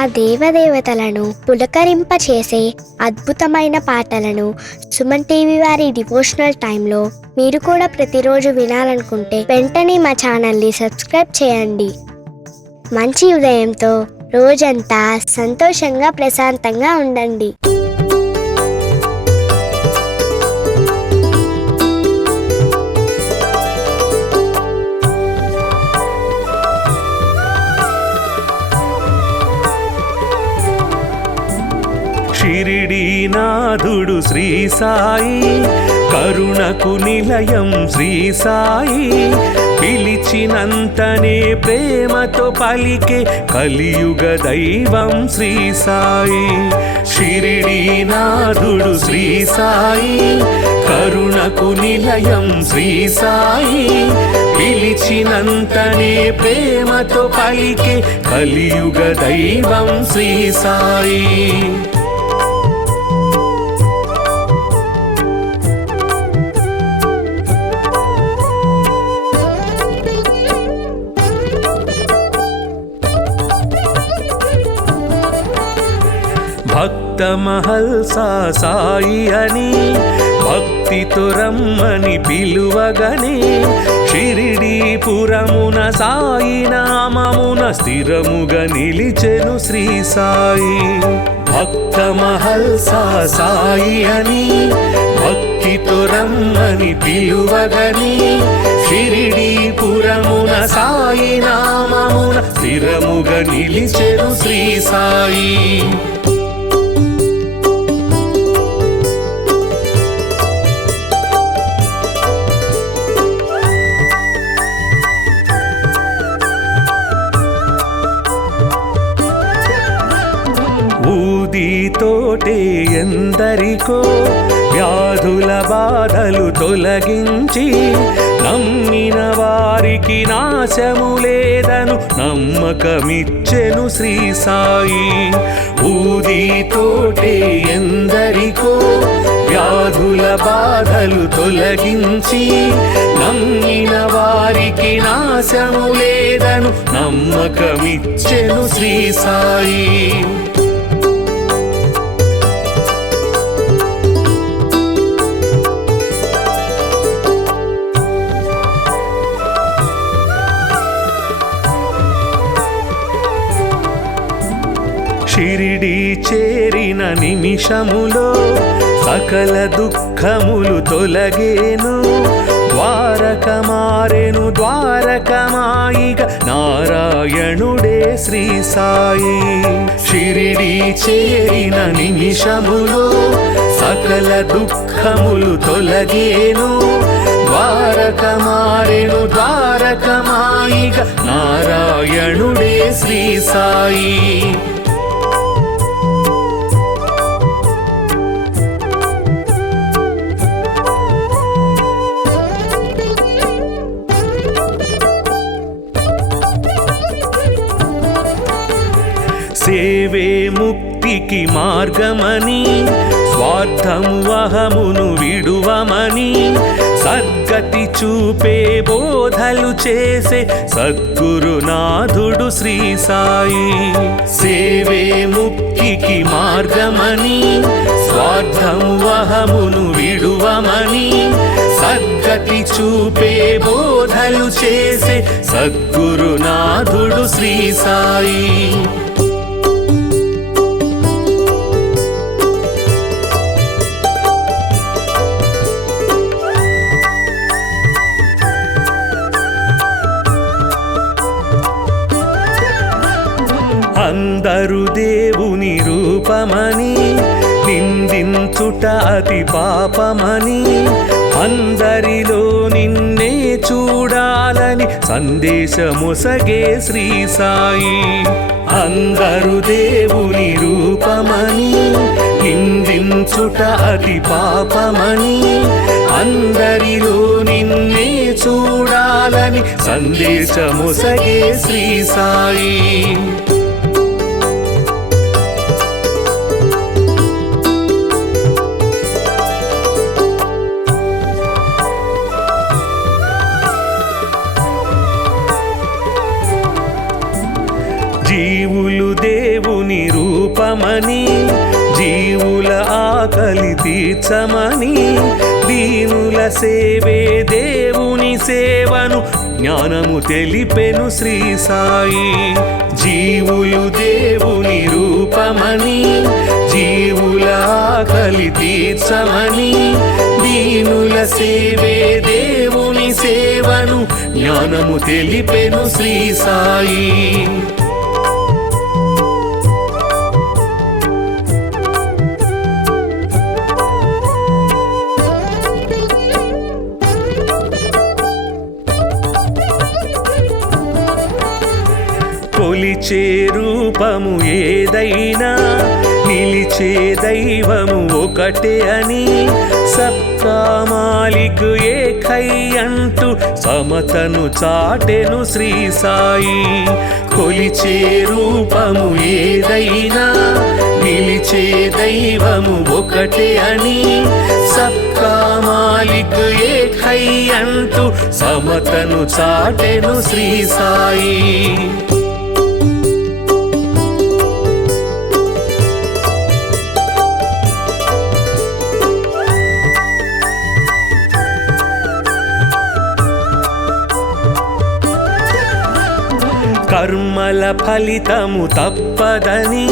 ఆ దేవదేవతలను పులకరింపచేసే అద్భుతమైన పాటలను సుమన్ టీవీ వారి డివోషనల్ టైంలో మీరు కూడా ప్రతిరోజు వినాలనుకుంటే వెంటనే మా ఛానల్ని సబ్స్క్రైబ్ చేయండి. మంచి ఉదయంతో రోజంతా సంతోషంగా ప్రశాంతంగా ఉండండి. షిరిడీనాథుడు శ్రీ సాయి, కరుణకు నిలయం శ్రీ సాయి, పిలిచినంతనే ప్రేమతో పలికే కలియుగ దైవం శ్రీ సాయి. షిరిడీనాథుడు శ్రీ సాయి, కరుణకు నిలయం శ్రీ సాయి, పిలిచినంతనే ప్రేమతో పలికే కలియుగ దైవం శ్రీ సాయి. భక్త మహల్సా సాయి అని భక్తితో రమ్మని పిలువగనే, షిరిడీపురమున సాయి నామమున స్థిరముగా నిలిచెను శ్రీ సాయి. భక్త మహల్సా సాయి అని భక్తితో రమ్మని పిలువగనే, షిరిడీపురమున సాయి నామమున స్థిరముగా నిలిచెను శ్రీ సాయి. ఊదితోటే ఎందరికో వ్యాధుల బాధలు తొలగించి, నమ్మిన వారికి నాశము లేదను నమ్మకమిచ్చెను శ్రీ సాయి. ఊదితోటే ఎందరికో వ్యాధుల బాధలు తొలగించి, నమ్మిన వారికి నాశము లేదను నమ్మకమిచ్చెను శ్రీ సాయి. షిరిడీ చేరిన నిమిషములో సకల దుఃఖములు తొలగేను, ద్వారక మారెను ద్వారకమాయిగ నారాయణుడే శ్రీ సాయి. షిరిడీ చేరిన నిమిషములో సకల దుఃఖములు తొలగేను, ద్వారక మారెను ద్వారకమాయిగ నారాయణుడే శ్రీ సాయి. సేవే ముక్తికి మార్గమని, స్వార్థము అహమును విడువమని, సద్గతి చూపే బోధలు చేసే సద్గురునాథుడు శ్రీ సాయి. సేవే ముక్తికి మార్గమని, స్వార్థము అహమును విడువమని, సద్గతి చూపే బోధలు చేసే సద్గురునాథుడు శ్రీ సాయి. అందరు దేవుని రూపమని నిందించుట అతి పాపమని, అందరిలో నిన్నే చూడాలని సందేశమొసగే శ్రీ సాయి. అందరు దేవుని రూపమని నిందించుట అతి పాపమని, అందరిలో నిన్నే చూడాలని సందేశమొసగే శ్రీ సాయి. జీవులు దేవుని రూపమని జీవుల ఆకలి తీర్చమని దీనుల సేవే దేవుని సేవను జ్ఞానము తెలిపెను శ్రీ సాయి. జీవులు దేవుని రూపమని జీవుల ఆకలి తీర్చమని దీనుల సేవే దేవుని సేవను జ్ఞానము తెలిపెను శ్రీ సాయి. కొలిచే రూపము ఏదైనా నిలిచే దైవము ఒకటే అని సబ్కా మాలిక్ ఏకై అంటూ సమతను చాటెను శ్రీ సాయి. కొలిచే రూపము ఏదైనా నిలిచే దైవము ఒకటే అని సబ్కా మాలిక్ ఏకై అంటూ సమతను చాటెను శ్రీ సాయి. కర్మల ఫలితము తప్పదని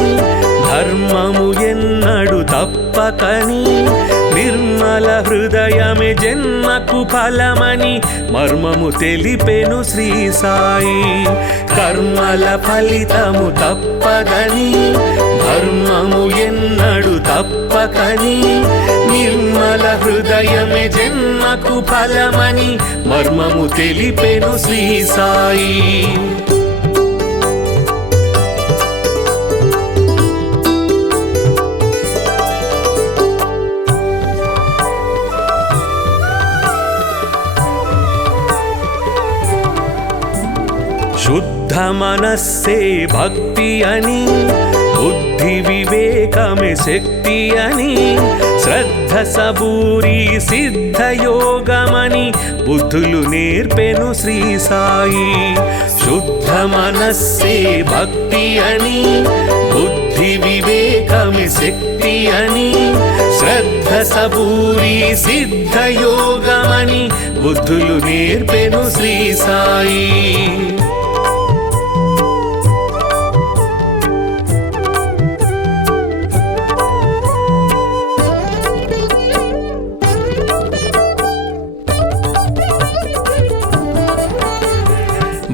ధర్మము ఎన్నడు తప్పకని నిర్మల హృదయమే జన్మకు ఫలమని మర్మము తెలిపెను శ్రీ సాయి. కర్మల ఫలితము తప్పదని ధర్మము ఎన్నడు తప్పకని నిర్మల హృదయమే జన్మకు ఫలమని మర్మము తెలిపెను శ్రీ సాయి. శుద్ధ మనస్సే భక్తి అని బుద్ధి వివేకమే శక్తి అని శ్రద్ధ సబూరి సిద్ధయోగమని బుద్ధులు నేర్పెను శ్రీ సాయి. శుద్ధ మనస్సే భక్తి అని బుద్ధి వివేకమే శక్తి అని శ్రద్ధ సబూరి సిద్ధయోగమని బుద్ధులు నేర్పెను శ్రీ సాయి.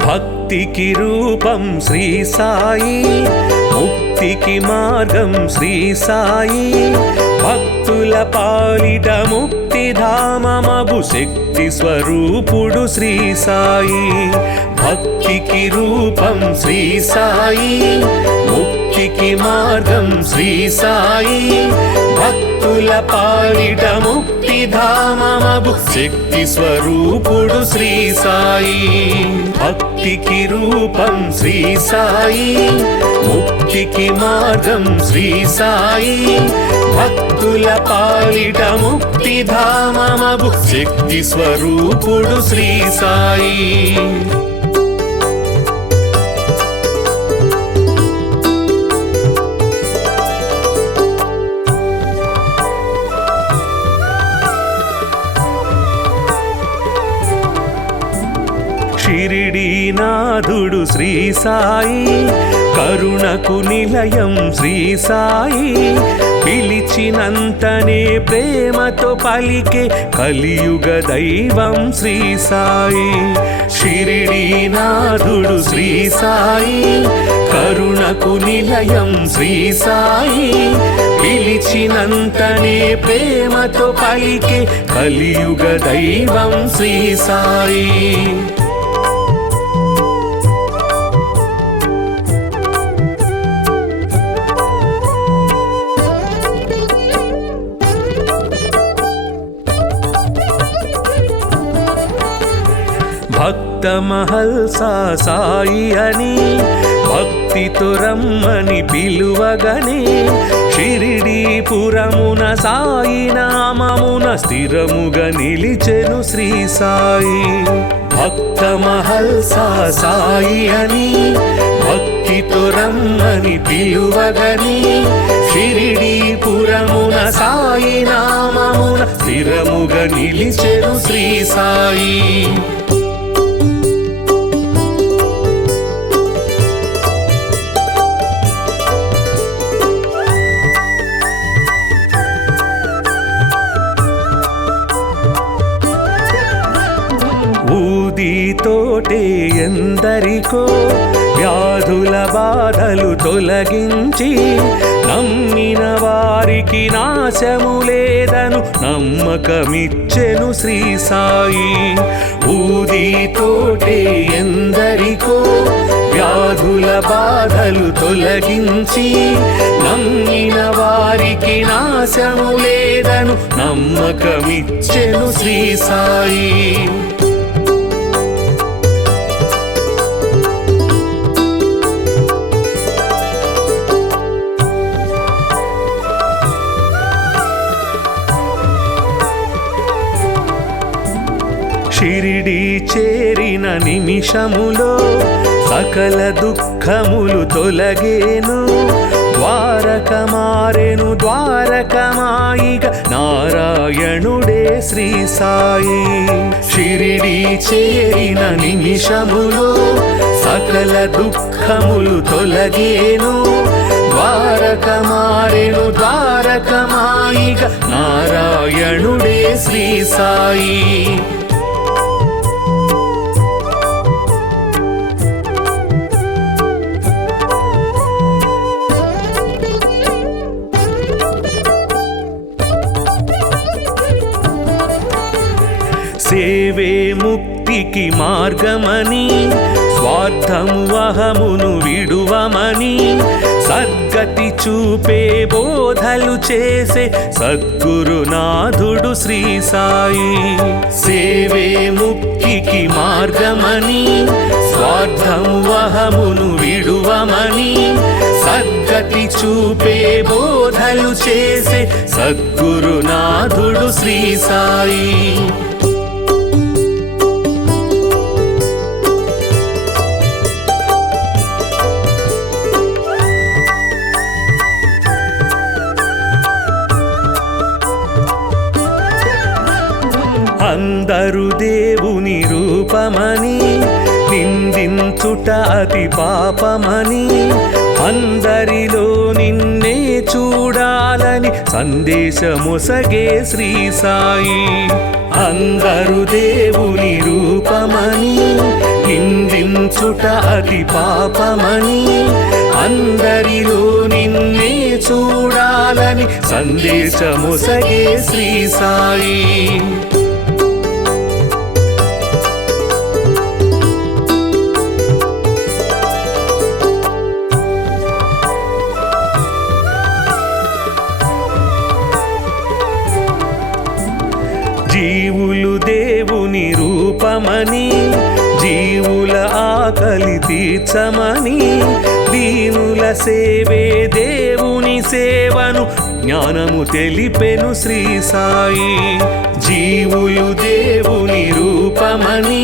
భక్తికి రూపం శ్రీ సాయి ముక్తికి మార్గం శ్రీ సాయి. భక్తుల పాలిట ముక్తిధామమగు శక్తి స్వరూపుడు శ్రీ సాయి. భక్తికి రూపం శ్రీ సాయి ముక్తికి మార్గం శ్రీ సాయి. భక్తుల పాలిట ముక్తిధామమగు శక్తి స్వరూపుడు శ్రీ సాయి. భక్తికి రూపం శ్రీ సాయి ముక్తికి మార్గం శ్రీ సాయి. భక్తుల పాలిట ముక్తిధామమగు శక్తి స్వరూపుడు శ్రీ సాయి. షిరిడీనాథుడు శ్రీ సాయి కరుణకు నిలయం శ్రీ సాయి. పిలిచినంతనే ప్రేమతో పలికే కలియుగ దైవం శ్రీ సాయి. షిరిడీనాథుడు శ్రీ సాయి కరుణకు నిలయం శ్రీ సాయి. పిలిచినంతనే ప్రేమతో పలికే కలియుగ దైవం శ్రీ సాయి. భక్త మహల్సా సాయి అని భక్తితో రమ్మని పిలువగనే షిరిడీపురమున సాయి నామమున స్థిరముగా నిలిచెను శ్రీ సాయి. భక్త మహల్సా సాయి అని భక్తితో పిలువగని షిరిడీపురమున సాయి నామమున స్థిరముగా నిలిచెను శ్రీ సాయి. ఊదితోటే ఎందరికో వ్యాధుల బాధలు తొలగించి నమ్మిన వారికి నాశము లేదను నమ్మకమిచ్చెను శ్రీ సాయి. ఊదితోటే ఎందరికో వ్యాధుల బాధలు తొలగించి నమ్మిన వారికి నాశము లేదను నమ్మకమిచ్చెను శ్రీ సాయి. షిరిడి చేరిన నిమిషములో సకల దుఃఖములు తొలగేను. ద్వారక మారెను ద్వారకమాయిగ నారాయణుడే శ్రీ సాయి. షిరిడి చేరిన నిమిషములో సకల దుఃఖములు తొలగేను. ద్వారక మారెను ద్వారకమాయిగ నారాయణుడే శ్రీ సాయి. సేవే ముక్తికి మార్గమని స్వార్థము అహమును విడువమని సద్గతి చూపే బోధలు చేసే సద్గురునాథుడు శ్రీ సాయి. సేవే ముక్తికి మార్గమని స్వార్థము అహమును విడువమని సద్గతి చూపే బోధలు చేసే సద్గురునాథుడు శ్రీ సాయి. అందరు దేవుని రూపమని నిందించుట అతి పాపమని అందరిలో నిన్నే చూడాలని సందేశమొసగే శ్రీ సాయి. అందరు దేవుని రూపమని నిందించుట అతి పాపమని అందరిలో నిన్నే చూడాలని సందేశమొసగే శ్రీ సాయి. జీవులు దేవుని రూపమని జీవుల ఆకలి తీర్చమని దీనుల సేవే దేవుని సేవను జ్ఞానము తెలిపెను శ్రీ సాయి. జీవులు దేవుని రూపమని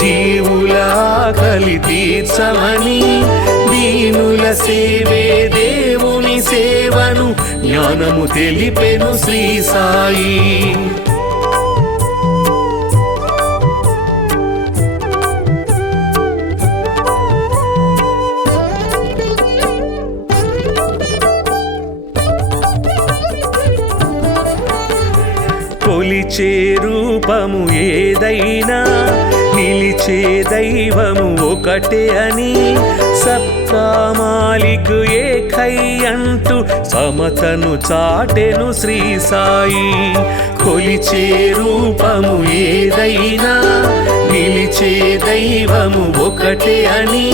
జీవుల ఆకలి తీర్చమని దీనుల సేవే దేవుని సేవను జ్ఞానము తెలిపెను శ్రీ సాయి. కొలిచే రూపము ఏదైనా నిలిచే దైవము ఒకటే అని సబ్కా మాలిక్ ఏకై అంటూ సమతను చాటెను శ్రీ సాయి. కొలిచే రూపము ఏదైనా నిలిచే దైవము ఒకటే అని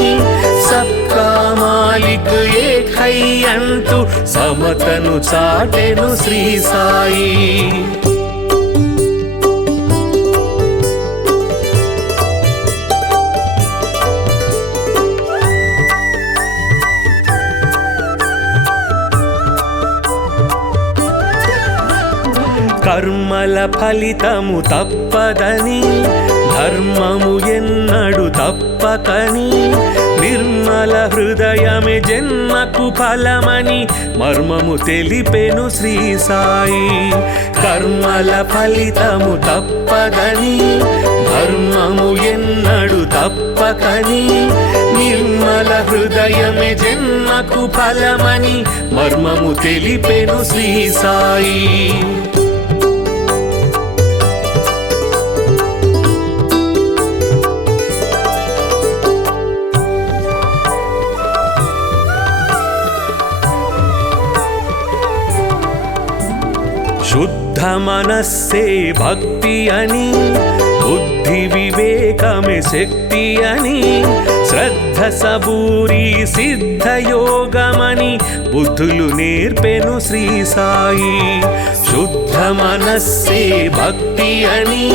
సబ్కా మాలిక్ ఏకై అంటూ సమతను చాటెను శ్రీ సాయి. కర్మల ఫలితము తప్పదని ధర్మము ఎన్నడు తప్ప తప్పకని నిర్మల హృదయమే జన్మకు ఫలమని మర్మము తెలిపెను శ్రీ సాయి. కర్మల ఫలితము తప్పదని ధర్మము ఎన్నడు తప్పకని నిర్మల హృదయమే జన్మకు ఫలమని మర్మము తెలిపెను శ్రీ సాయి. శుద్ధ మనస్సే భక్తి అని బుద్ధి వివేకమే శక్తి అని శ్రద్ధ సబూరి సిద్ధయోగమని బుద్ధులు నేర్పెను శ్రీ సాయి. శుద్ధ మనస్సే భక్తి అని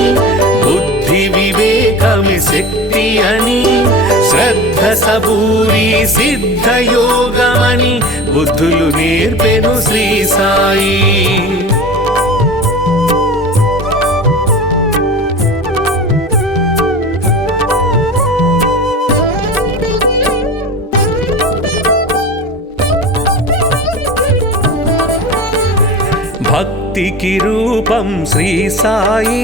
బుద్ధి వివేకమే శక్తి అని శ్రద్ధ సబూరి సిద్ధయోగమని బుద్ధులు నేర్పెను శ్రీ సాయి. భక్తికి రూపం శ్రీ సాయి,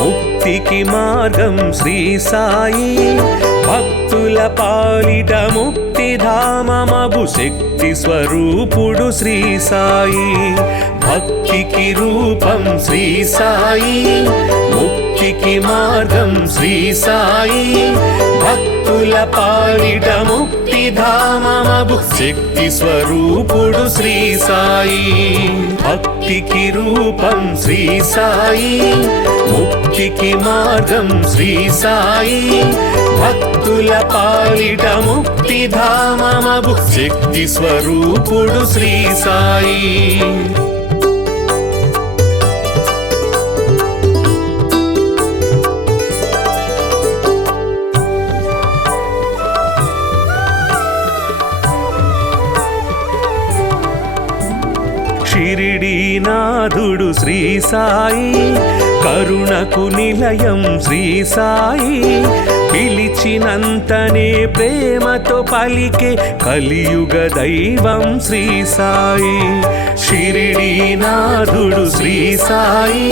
ముక్తికి మార్గం శ్రీ సాయి. భక్తుల పాలిట ముక్తిధామమగు శక్తి స్వరూపుడు శ్రీ సాయి. భక్తికి రూపం శ్రీ సాయి, ముక్తికి మార్గం శ్రీ సాయి. భక్తుల పాలిట ముక్తిధామమగు శక్తి స్వరూపుడు శ్రీ సాయి. భక్తికి రూపం శ్రీ సాయి, ముక్తికి మార్గం శ్రీ సాయి. భక్తుల పాలిట ముక్తిధామమగు శక్తి స్వరూపుడు శ్రీ సాయి. షిరిడీనాథుడు శ్రీ సాయి, కరుణకు నిలయం శ్రీ సాయి. పిలిచినంతనే ప్రేమతో పలికే కలియుగ దైవం శ్రీ సాయి. షిరిడీనాథుడు శ్రీ సాయి,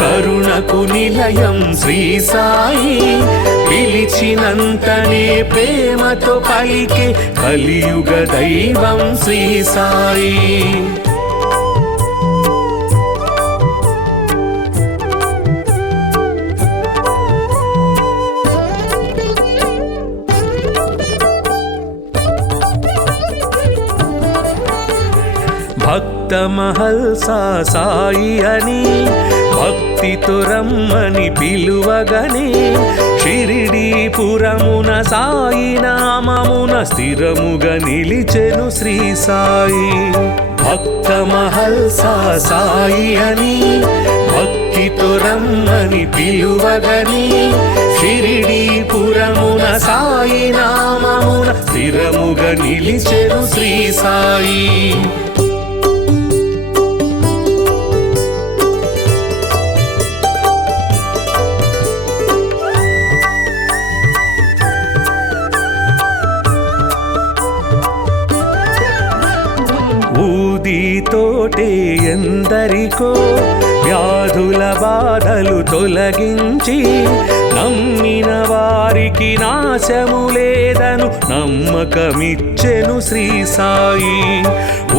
కరుణకు నిలయం శ్రీ సాయి. పిలిచినంతనే ప్రేమతో పలికే కలియుగ దైవం శ్రీ సాయి. భక్త మహల్సా సాయి అని భక్తితో రమ్మని పిలువగనే షిరిడీపురమున సాయి నామమున స్థిరముగా నిలిచెను శ్రీ సాయి. భక్త మహల్సా సాయి అని భక్తితో రమ్మని పిలువగనే షిరిడీపురమున సాయి నామమున స్థిరముగా నిలిచెను శ్రీ సాయి. ఊదితోటే ఎందరికో వ్యాధుల బాధలు తొలగించి నమ్మిన వారికి నాశము లేదను నమ్మకమిచ్చెను శ్రీ సాయి.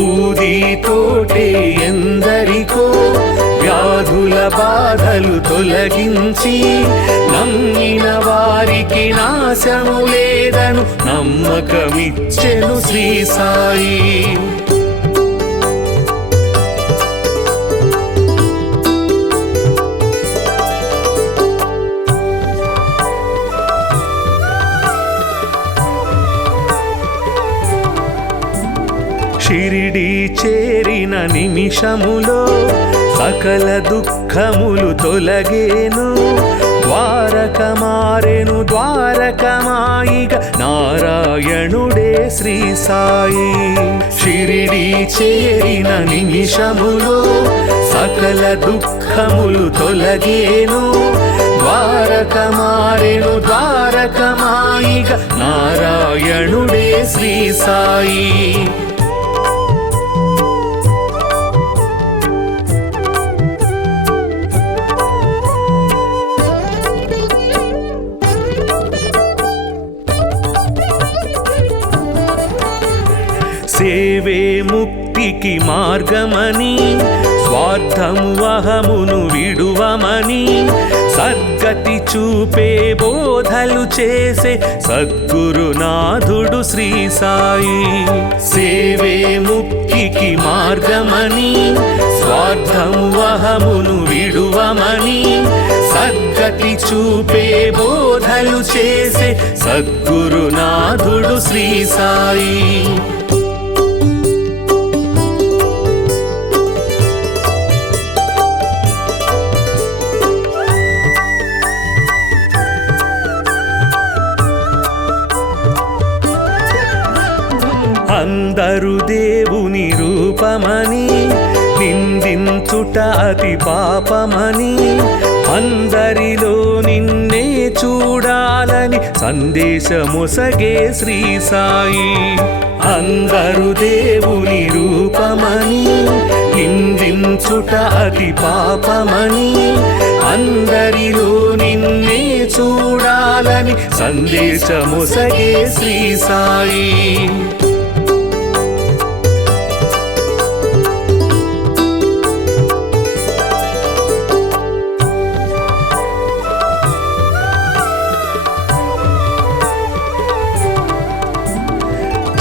ఊదితోటే ఎందరికో వ్యాధుల బాధలు తొలగించి నమ్మిన వారికి నాశము లేదను నమ్మకమిచ్చెను శ్రీ సాయి. షిరిడీ చేరిన నిమిషములో సకల దుఃఖములు తొలగేను. ద్వారక మారెను ద్వారకమాయిగ నారాయణుడే శ్రీ సాయి. షిరిడీ చేరిన నిమిషములో సకల దుఃఖములు తొలగేను. ద్వారక మారెను ద్వారకమాయిగ నారాయణుడే శ్రీ సాయి. సేవే ముక్తికి మార్గమని స్వార్థము అహమును విడువమని సద్గతి చూపే బోధలు చేసే సద్గురునాథుడు శ్రీ సాయి. సేవే ముక్తికి మార్గమని స్వార్థము అహమును విడువమని సద్గతి చూపే బోధలు చేసే సద్గురునాథుడు శ్రీ సాయి. అందరు దేవుని రూపమని నిందించుట అతి పాపమని అందరిలో నిన్నే చూడాలని సందేశమొసగే శ్రీ సాయి. అందరు దేవుని రూపమని నిందించుట అతి పాపమని అందరిలో నిన్నే చూడాలని సందేశమొసగే శ్రీ సాయి.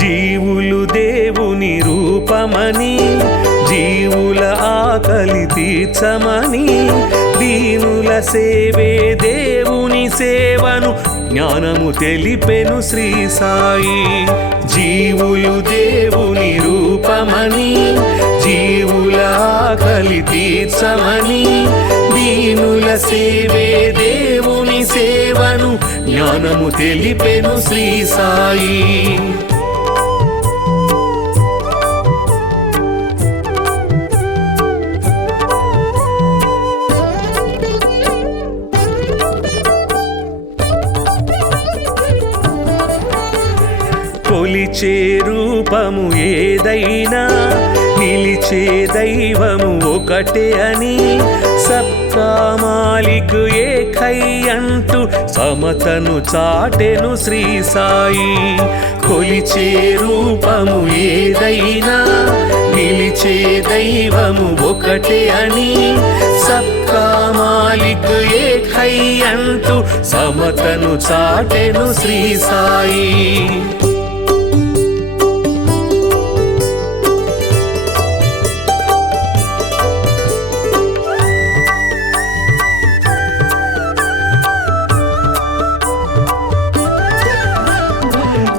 జీవులు దేవుని రూపమని జీవుల ఆకలి తీర్చమని దీనుల సేవే దేవుని సేవను జ్ఞానము తెలిపెను శ్రీ సాయి. జీవులు దేవుని రూపమని జీవుల ఆకలి తీర్చమని దీనుల సేవే దేవుని సేవను జ్ఞానము తెలిపెను శ్రీ సాయి. కొలిచే రూపము ఏదైనా నిలిచే దైవము ఒకటే అని సబ్కా మాలిక్ ఏకై అంటూ సమతను చాటెను శ్రీ సాయి. కొలిచే రూపము ఏదైనా నిలిచే దైవము ఒకటే అని సబ్కా మాలిక్ ఏకై అంటూ సమతను చాటెను శ్రీ సాయి.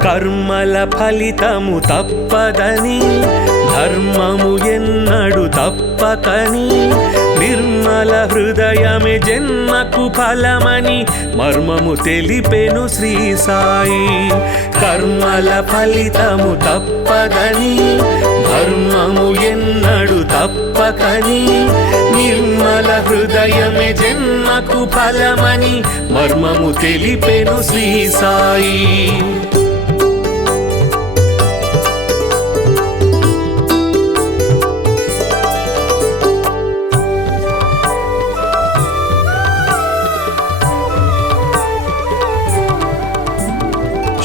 కర్మల ఫలితము తప్పదని ధర్మము ఎన్నడు తప్పకని నిర్మల హృదయమే జన్మకు ఫలమని మర్మము తెలిపెను శ్రీ సాయి. కర్మల ఫలితము తప్పదని ధర్మము ఎన్నడు తప్పకని నిర్మల హృదయమే జన్మకు ఫలమని మర్మము తెలిపెను శ్రీ సాయి.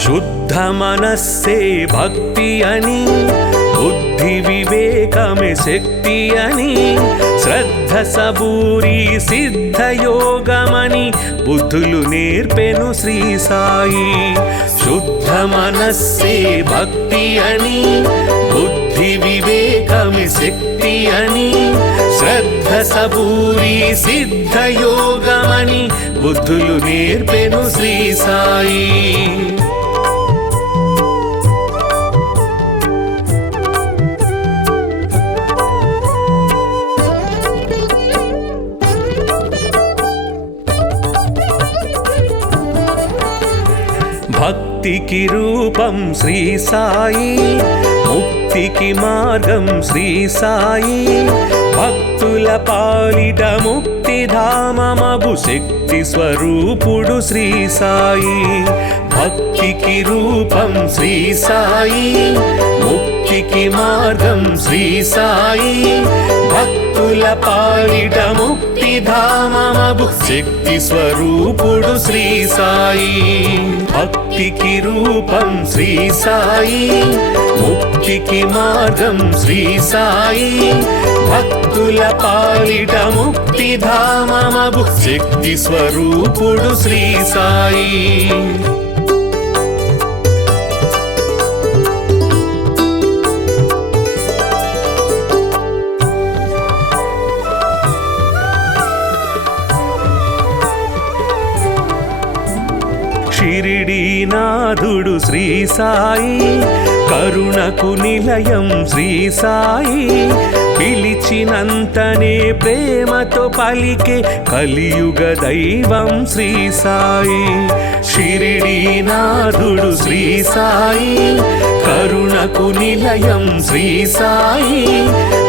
శుద్ధ మనస్సే భక్తి అని బుద్ధి వివేకమే శక్తి అని శ్రద్ధ సబూరి సిద్ధ యోగమని బుద్ధులు నేర్పెను శ్రీ సాయి. శుద్ధ మనస్సే భక్తి అని బుద్ధి వివేకమే శక్తి అని శ్రద్ధ సబూరి సిద్ధ యోగమని బుద్ధులు నేర్పెను శ్రీ సాయి. భక్తికి రూపం శ్రీ సాయి, ముక్తి భక్తికి మార్గం శ్రీ సాయి భక్తుల పాలిట ముక్తిధామమగు శక్తి స్వరూపుడు శ్రీ సాయి భక్తికి రూపం శ్రీ సాయి ముక్తికి మార్గం శ్రీ సాయి భక్తుల పాలిట ముక్తిధామమగు శక్తి స్వరూపుడు శ్రీ సాయి భక్తికి రూపం శ్రీ సాయి ముక్తికి మార్గం శ్రీ సాయి భక్తుల పాలిట ముక్తిధామమగు శక్తి స్వరూపుడు శ్రీ సాయి షిరిడీనాథుడు శ్రీ సాయి కరుణకు నిలయం శ్రీ సాయి పిలిచినంతనే ప్రేమతో పలికే కలియుగ దైవం శ్రీ సాయి షిరిడీనాథుడు శ్రీ సాయి కరుణకు నిలయం శ్రీ సాయి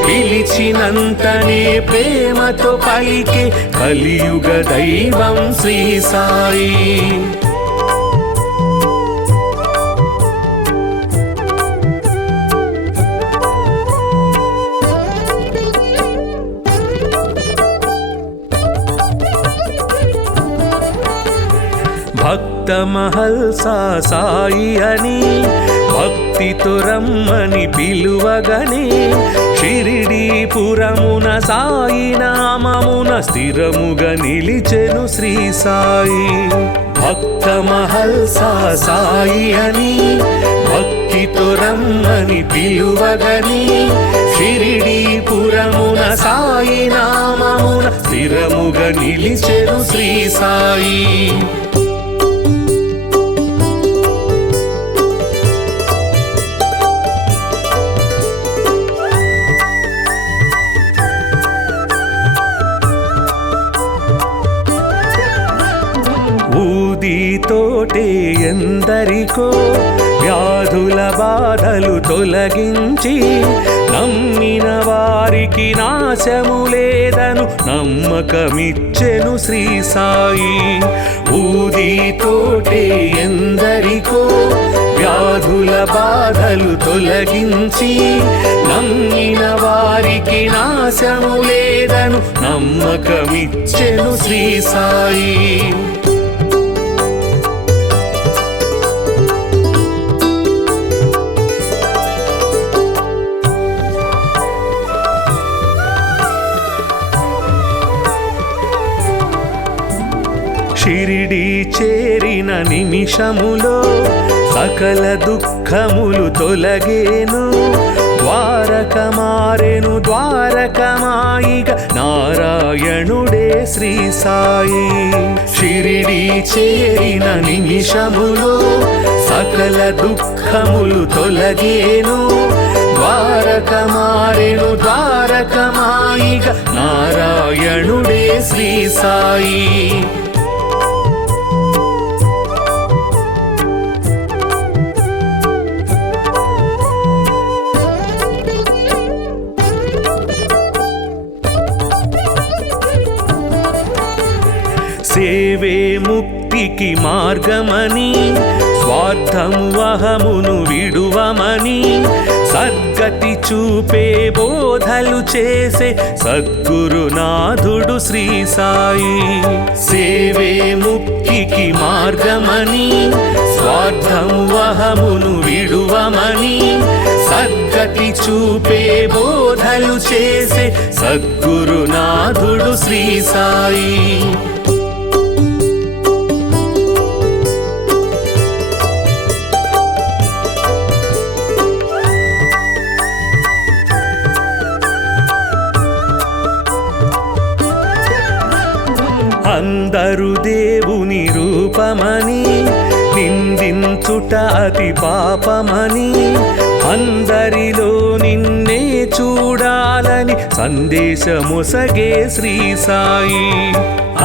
పిలిచినంతనే ప్రేమతో పలికే కలియుగ దైవం శ్రీ సాయి భక్త మహల్సా సాయి అని భక్తితో రమ్మని పిలువగనే షిరిడీపురమున సాయి నామమున స్థిరముగా నిలిచెను శ్రీ సాయి భక్త మహల్సా సాయి అని భక్తితో రమ్మని పిలువగనే షిరిడీపురమున సాయి నామమున స్థిరముగా నిలిచెను శ్రీ సాయి ఊదితోటే ఎందరికో వ్యాధుల బాధలు తొలగించి నమ్మిన వారికి నాశము లేదను నమ్మకమిచ్చెను శ్రీ సాయి ఊదితోటే ఎందరికో వ్యాధుల బాధలు తొలగించి నమ్మిన వారికి నాశము లేదను నమ్మకమిచ్చెను శ్రీ సాయి షిరిడీ చేరిన నిమిషములో సకల దుఃఖములు తొలగేను ద్వారక మారెను ద్వారకమాయిగ నారాయణుడే శ్రీ సాయి షిరిడీ చేరిన నిమిషములో సకల దుఃఖములు తొలగేను ద్వారక మారెను ద్వారకమాయిగ నారాయణుడే శ్రీ సాయి సేవే ముక్తికి మార్గమని స్వార్థము అహమును విడువమని సద్గతి చూపే బోధలు చేసే సద్గురునాథుడు శ్రీ సాయి సేవే ముక్తికి మార్గమని స్వార్థము అహమును విడువమని సద్గతి చూపే బోధలు చేసే సద్గురునాథుడు శ్రీ సాయి అందరు దేవుని రూపమని నిందించుట అతి పాపమని అందరిలో నిన్నే చూడాలని సందేశమొసగే శ్రీ సాయి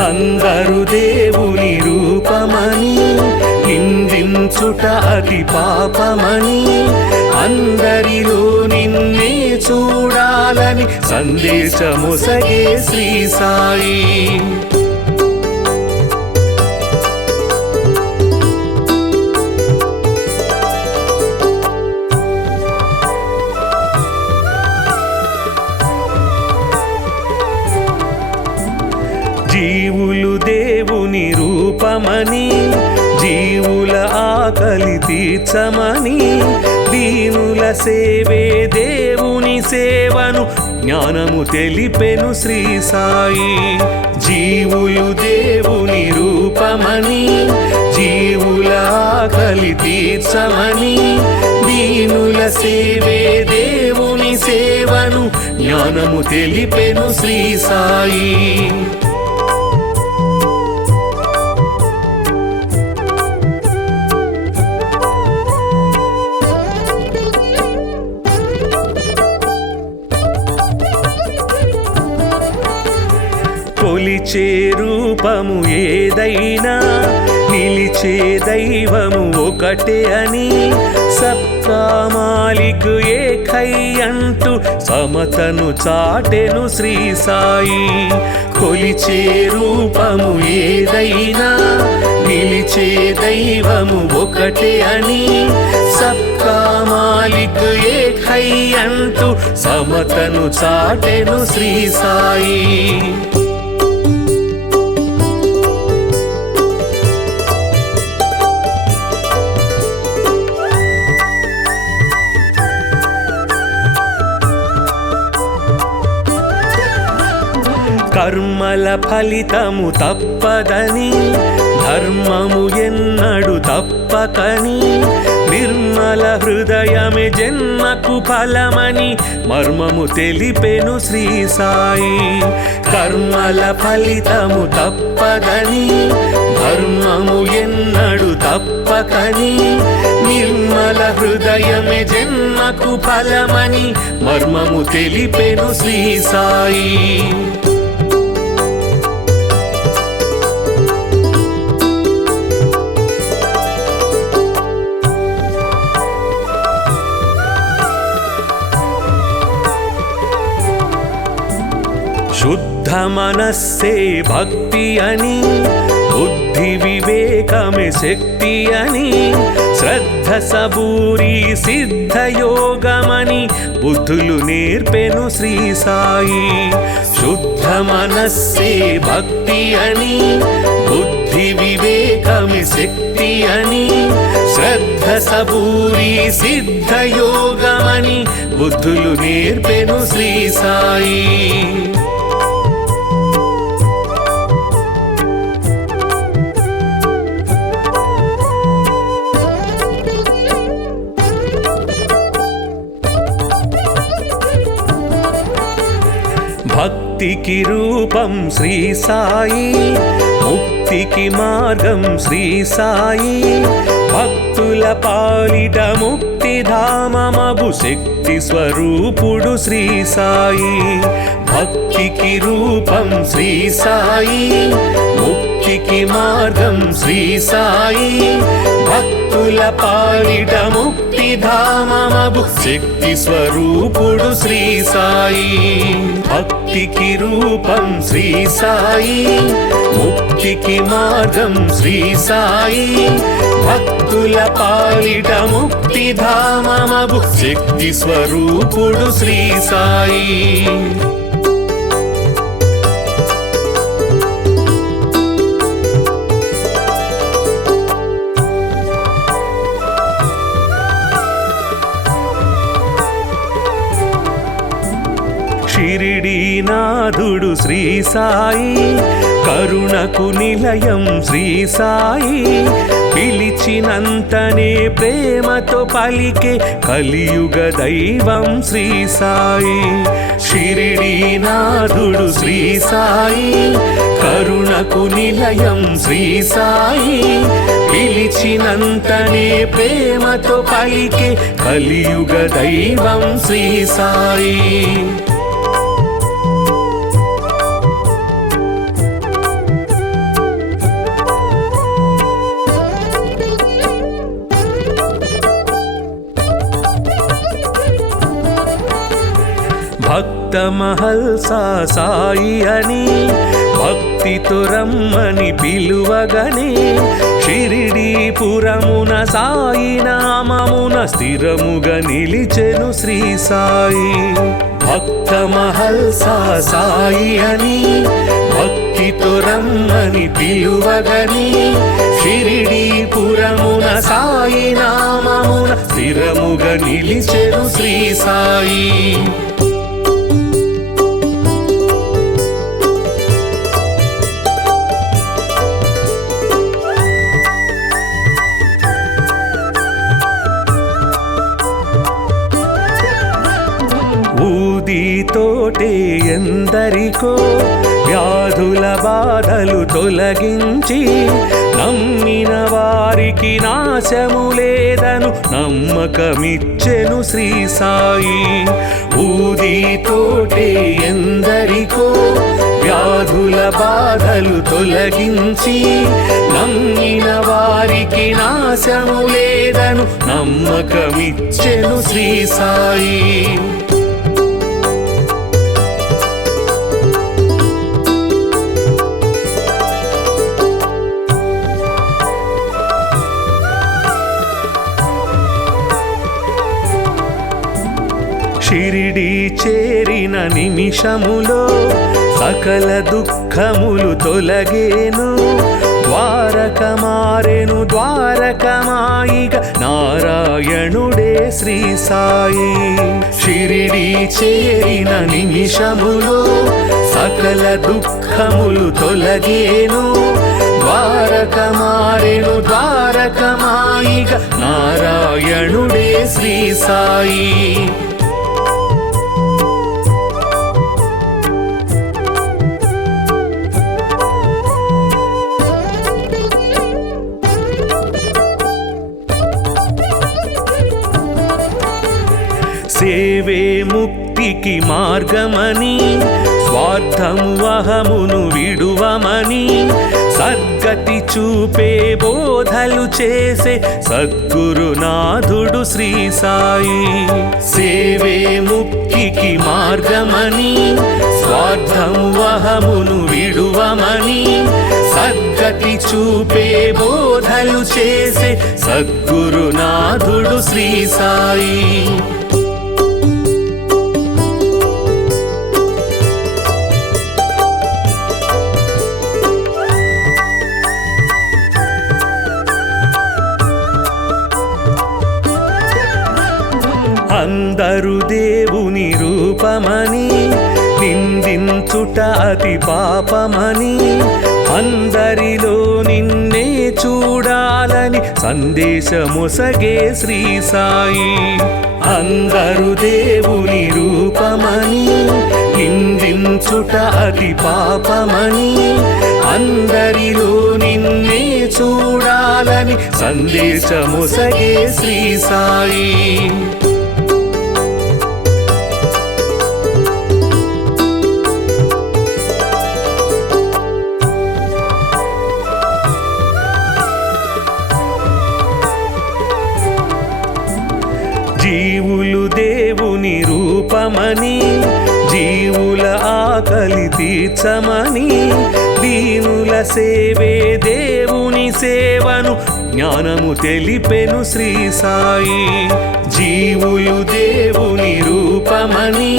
అందరు దేవుని రూపమని నిందించుట అతి పాపమని అందరిలో చూడాలని సందేశమొసగే శ్రీ సాయి. జీవులు దేవుని రూపమని, జీవుల ఆకలి తీర్చమని, దీనుల సేవే దేవుని సేవను జ్ఞానము తెలిపెను శ్రీ సాయి. జీవులు దేవుని రూపమని, జీవుల ఆకలి తీర్చమని, దీనుల సేవే దేవుని సేవను జ్ఞానము తెలిపెను శ్రీ సాయి. కొలిచే రూపము ఏదైనా నిలిచే దైవము ఒకటే అని, సబ్కా మాలిక్ ఏకై అంటూ సమతను చాటెను శ్రీ సాయి. కొలిచే రూపము ఏదైనా నిలిచే దైవము ఒకటే అని, సబ్కా మాలిక్ ఏకై అంటూ సమతను చాటెను శ్రీ సాయి. కర్మల ఫలితము తప్పదని, ధర్మము ఎన్నడు తప్పకని, నిర్మల హృదయమే జన్మకు ఫలమని మర్మము తెలిపెను శ్రీ సాయి. కర్మల ఫలితము తప్పదని, ధర్మము ఎన్నడు తప్పకని, నిర్మల హృదయమే జన్మకు ఫలమని మర్మము తెలిపెను శ్రీ సాయి. శుద్ధ మనస్సే భక్తి అని, బుద్ధి వివేకమే శక్తి అని, శ్రద్ధ సబూరి సిద్ధ యోగమని బుద్ధులు నేర్పెను శ్రీ సాయి. శుద్ధ మనస్సే భక్తి అని, బుద్ధి వివేకమే శక్తి అని, శ్రద్ధ సబూరి సిద్ధ యోగమని బుద్ధులు నేర్పెను శ్రీ సాయి. భక్తికి రూపం శ్రీ సాయి, ముక్తికి మార్గం శ్రీ సాయి, భక్తుల పాలిట ముక్తిధామమగు శక్తి స్వరూపుడు శ్రీ సాయి. భక్తికి రూపం శ్రీ సాయి, ముక్తికి మార్గం శ్రీ సాయి, భక్తుల పాలిట ముక్తిధామమగు శక్తి స్వరూపుడు శ్రీ సాయి. భక్తికి రూపం శ్రీ సాయి, ముక్తికి మార్గం శ్రీ సాయి, భక్తుల పాలిట ముక్తిధామమగు శక్తి స్వరూపుడు శ్రీ సాయి. షిరిడీనాథుడు శ్రీ సాయి, కరుణకు నిలయం శ్రీ సాయి, పిలిచినంతనే ప్రేమతో పలికే కలియుగ దైవం శ్రీ సాయి. షిరిడీనాథుడు శ్రీ సాయి, కరుణకు నిలయం శ్రీ సాయి, పిలిచినంతనే ప్రేమతో పలికే కలియుగ దైవం శ్రీ సాయి. భక్త మహల్సా సాయి అని భక్తితో రమ్మని పిలువగనే షిరిడీపురమున సాయి నామమున స్థిరముగా నిలిచెను శ్రీ సాయి. భక్త మహల్సా సాయి అని భక్తితో రమ్మని పిలువగని షిరిడీపురమున సాయి నామమున స్థిరముగా నిలిచెను శ్రీ సాయి. ఊదితోటే ఎందరికో వ్యాధుల బాధలు తొలగించి నమ్మిన వారికి నాశము లేదను నమ్మకమిచ్చెను శ్రీ సాయి. ఊదితోటే ఎందరికో వ్యాధుల బాధలు తొలగించి నమ్మిన వారికి నాశము లేదను నమ్మకమిచ్చెను శ్రీ సాయి. షిరిడి చేరిన నిమిషములో సకల దుఃఖములు తొలగేను. ద్వారక మారెను ద్వారకమాయిగ నారాయణుడే శ్రీ సాయి. షిరిడి చేరిన నిమిషములో సకల దుఃఖములు తొలగేను. ద్వారక మారెను ద్వారకమాయిగ నారాయణుడే శ్రీ సాయి. సేవే ముక్తికి మార్గమని స్వార్థము అహమును విడువమని సద్గతి చూపే బోధలు చేసే సద్గురునాథుడు శ్రీ సాయి. సేవే ముక్తికి మార్గమని స్వార్థము అహమును విడువమని సద్గతి చూపే బోధలు చేసే సద్గురునాథుడు శ్రీ సాయి. అందరు దేవుని రూపమని నిందించుట అతి పాపమని అందరిలో నిన్నే చూడాలని సందేశమొసగే శ్రీ సాయి. అందరు దేవుని రూపమని నిందించుట అతి పాపమని అందరిలో నిన్నే చూడాలని సందేశమొసగే శ్రీ సాయి. జీవులు దేవుని రూపమని జీవుల ఆకలి తీర్చమని దీనుల సేవే దేవుని సేవను జ్ఞానము తెలిపెను శ్రీ సాయి. జీవులు దేవుని రూపమని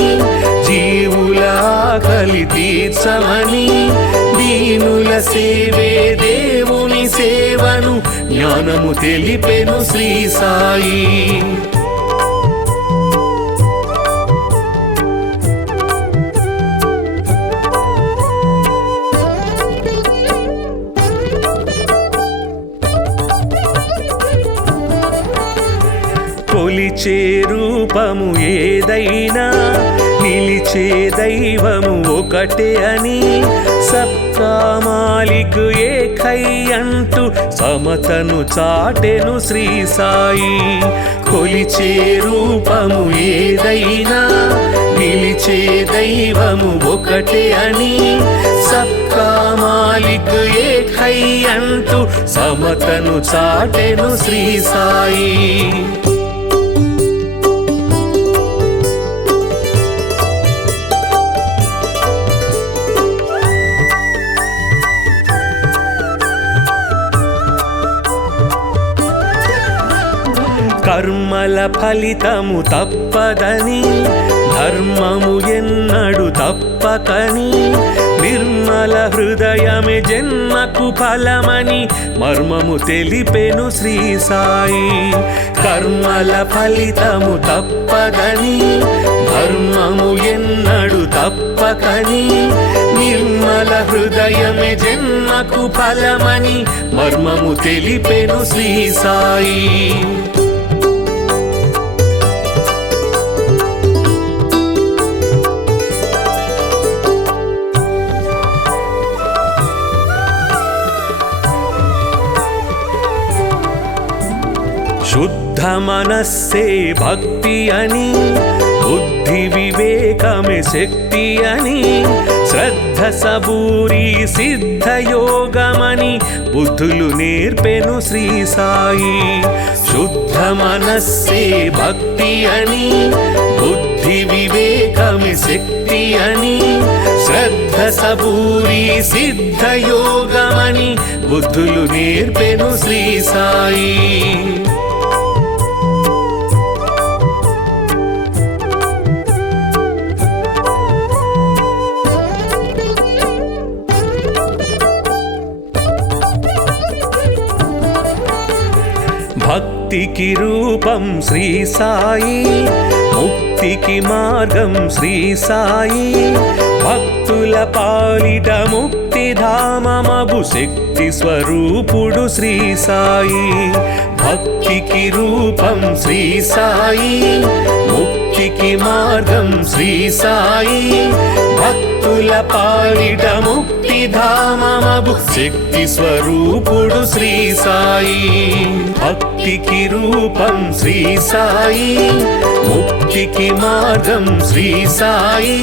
జీవుల ఆకలి తీర్చమని దీనుల సేవే దేవుని సేవను జ్ఞానము తెలిపెను శ్రీ సాయి. కొలిచే రూపము ఏదైనా నిలిచే దైవము ఒకటే అని సబ్కా మాలిక్ ఏకై అంటూ సమతను చాటెను శ్రీ సాయి. కొలిచే రూపము ఏదైనా నిలిచే దైవము ఒకటే అని సబ్కా మాలిక్ ఏకై అంటూ సమతను చాటెను శ్రీ సాయి. కర్మల ఫలితము తప్పదని ధర్మము ఎన్నడు తప్పకని నిర్మల హృదయమే జన్మకు ఫలమని మర్మము తెలిపెను శ్రీ సాయి. కర్మల ఫలితము తప్పదని ధర్మము ఎన్నడు తప్పకని నిర్మల హృదయమే జన్మకు ఫలమని మర్మము తెలిపెను శ్రీ సాయి. శుద్ధ మనస్సే భక్తి అని బుద్ధి వివేకమే శక్తి అని శ్రద్ధ సబూరి సిద్ధ యోగమని బుద్ధులు నేర్పెను శ్రీ సాయి. శుద్ధ మనస్సే భక్తి అని బుద్ధి వివేకమే శక్తి అని శ్రద్ధ సబూరి సిద్ధ యోగమని బుద్ధులు నేర్పెను శ్రీ సాయి. భక్తికి రూపం శ్రీ సాయి, ముక్తికి మార్గం శ్రీ సాయి. భక్తుల పాలిట ముక్తి ధామమగు శక్తి స్వరూపుడు శ్రీ సాయి. భక్తికి రూపం శ్రీ సాయి, ముక్తికి మార్గం శ్రీ సాయి. భక్తుల పాలిట ముక్తి ధామమగు శక్తి స్వరూపుడు శ్రీ సాయి. భక్తికి రూపం శ్రీ సాయి, ముక్తికి మార్గం శ్రీ సాయి.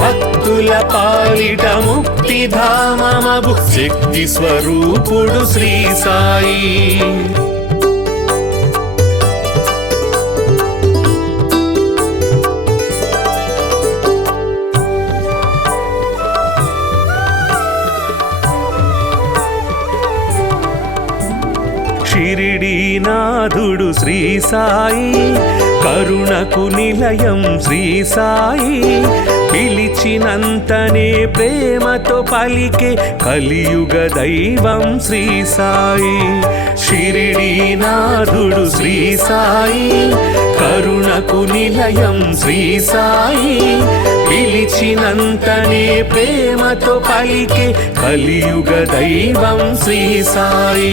భక్తుల పాలిట ముక్తి ధామమగు శక్తి స్వరూపుడు శ్రీ సాయి. షిరిడీనాథుడు శ్రీ సాయి, కరుణకు నిలయం శ్రీ సాయి. పిలిచినంతనే ప్రేమతో పలికే కలియుగ దైవం శ్రీ సాయి. షిరిడీనాథుడు శ్రీ సాయి, కరుణకు నిలయం శ్రీ సాయి. పిలిచినంతనే ప్రేమతో పలికే కలియుగ దైవం శ్రీ సాయి.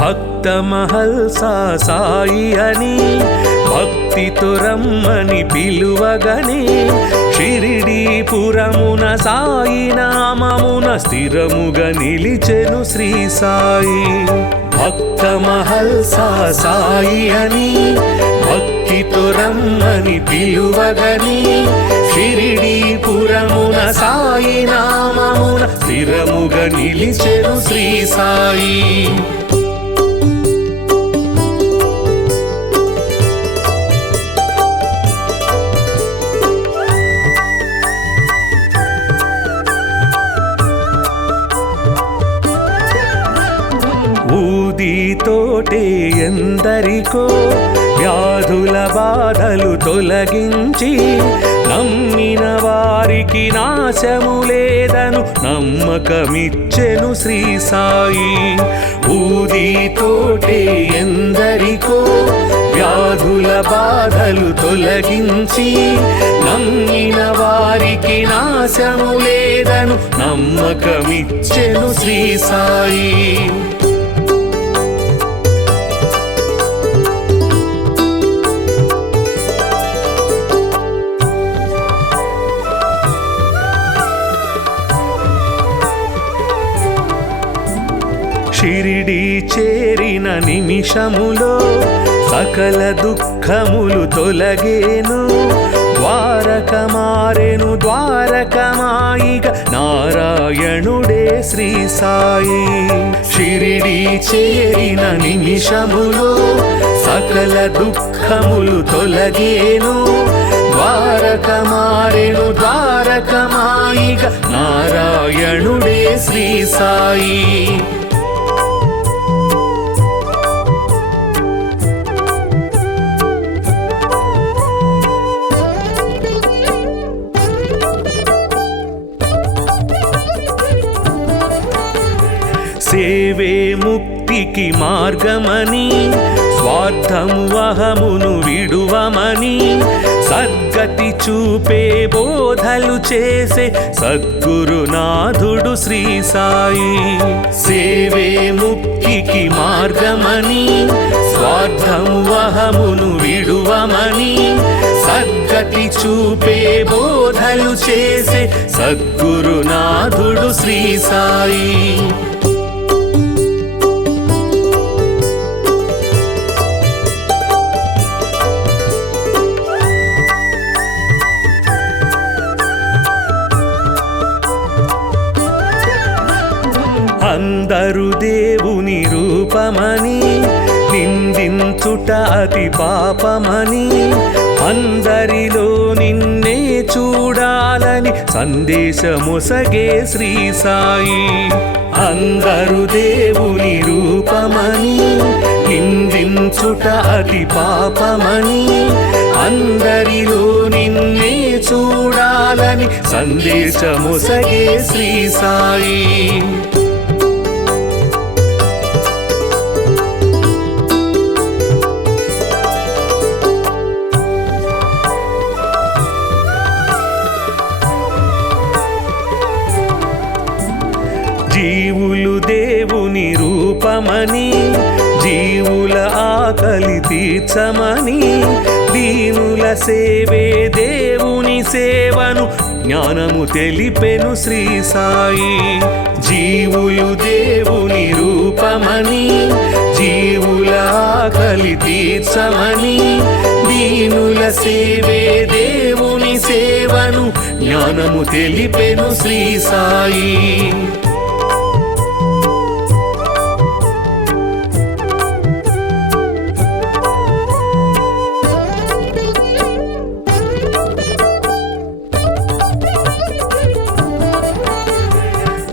భక్త మహల్సా సాయి అని భక్తితో రమ్మని పిలువగని షిరిడీపురమున సాయి నామమున స్థిరముగా నిలిచెను శ్రీ సాయి. భక్త మహల్సా సాయి అని భక్తితో రమ్మని పిలువగని షిరిడీపురమున సాయి నామమున స్థిరముగా నిలిచెను శ్రీ సాయి. ఊదితోటే ఎందరికో వ్యాధుల బాధలు తొలగించి నమ్మిన వారికి నాశము లేదను నమ్మకమిచ్చెను శ్రీ సాయి. ఊదితోటే ఎందరికో వ్యాధుల బాధలు తొలగించి నమ్మిన వారికి నాశము లేదను నమ్మకమిచ్చెను శ్రీ సాయి. షిరిడీ చేరిన నిమిషములో సకల దుఃఖములు తొలగేను. ద్వార తారకమారెను ద్వారకమాయిగ నారాయణుడే శ్రీ సాయి. షిరిడి చేరిన నిమిషములో సకల దుఃఖములు తొలగేను. ద్వారకమారెను ద్వారకమాయిగ నారాయణుడే శ్రీ సాయి. సేవే ముక్తికి మార్గమని స్వార్థము అహమును విడువమని సద్గతి చూపే బోధలు చేసే సద్గురునాథుడు శ్రీ సాయి. సేవే ముక్తికి మార్గమని స్వార్థము అహమును విడువమని సద్గతి చూపే బోధలు చేసే సద్గురునాథుడు శ్రీ సాయి. అందరు దేవుని రూపమని నిందించుట అతి పాపమని అందరిలో నిన్నే చూడాలని సందేశమొసగే శ్రీ సాయి. అందరు దేవుని రూపమని నిందించుట అతి పాపమని అందరిలో నిన్నే చూడాలని సందేశమొసగే శ్రీ సాయి. జీవులు దేవుని రూపమని జీవుల ఆకలి తీర్చమని దీనుల సేవే దేవుని సేవను జ్ఞానము తెలిపెను శ్రీ సాయి. జీవులు దేవుని రూపమని జీవుల ఆకలి తీర్చమని దీనుల సేవే దేవుని సేవను జ్ఞానము తెలిపెను శ్రీ సాయి.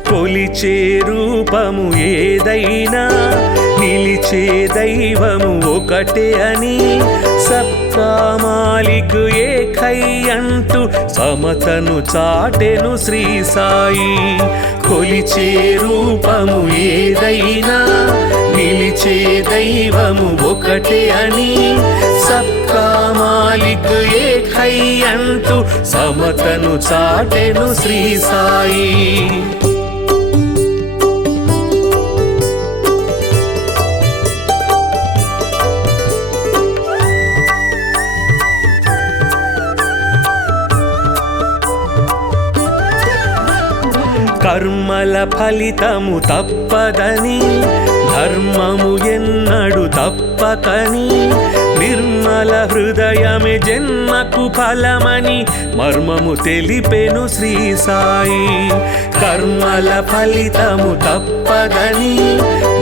కొలిచే రూపము ఏదైనా నిలిచే దైవము ఒకటే అని సబ్కా మాలిక్ ఏకై అంటూ సమతను చాటెను శ్రీ సాయి. కొలిచే రూపము ఏదైనా నిలిచే దైవము ఒకటే అని సబ్కా మాలిక్ ఏకై అంటూ సమతను చాటెను శ్రీ సాయి. కర్మల ఫలితము తప్పదని ధర్మము ఎన్నడు తప్పకని నిర్మల హృదయమే జన్మకు ఫలమని మర్మము తెలిపెను శ్రీ సాయి. కర్మల ఫలితము తప్పదని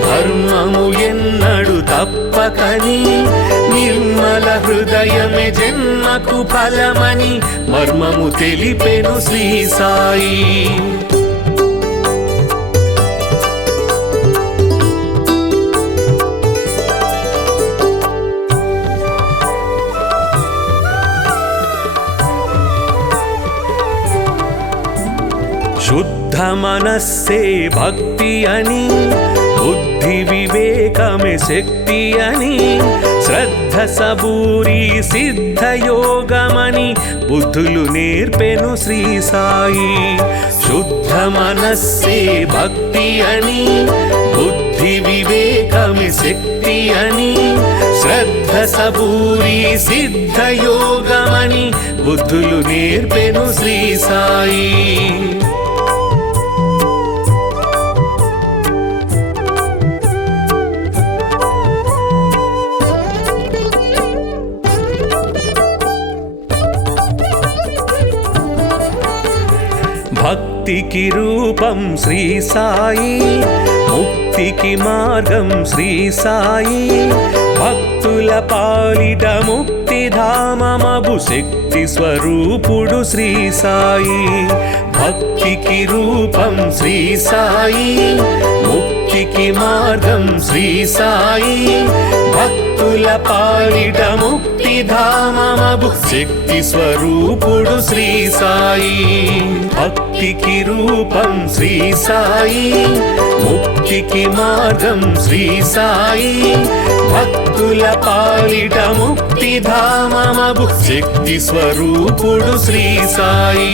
ధర్మము ఎన్నడు తప్పకని నిర్మల హృదయమే జన్మకు ఫలమని మర్మము తెలిపెను శ్రీ సాయి. శుద్ధ మనస్సే భక్తి అని బుద్ధి వివేకమే శక్తి అని శ్రద్ధ సబూరి సిద్ధ యోగమని బుద్ధులు నేర్పెను శ్రీ సాయి. శుద్ధ మనస్సే భక్తి అని బుద్ధి వివేకమే శక్తి అని శ్రద్ధ సబూరి సిద్ధ యోగమని బుద్ధులు నేర్పెను శ్రీ సాయి. భక్తికి రూపం శ్రీ సాయి, ముక్తికి మార్గం శ్రీ సాయి, భక్తుల పాలిట ముక్తిధామమగు శక్తి స్వరూపుడు శ్రీ సాయి. భక్తికి రూపం శ్రీ సాయి, ముక్తికి మార్గం శ్రీ సాయి, భక్తుల పాలిట ముక్తిధామమగు శక్తి స్వరూపుడు శ్రీ సాయి. భక్తికి రూపం శ్రీ సాయి, ముక్తికి మార్గం శ్రీ సాయి, భక్తుల పాలిట ముక్తిధామమగు శక్తి స్వరూపుడు శ్రీ సాయి.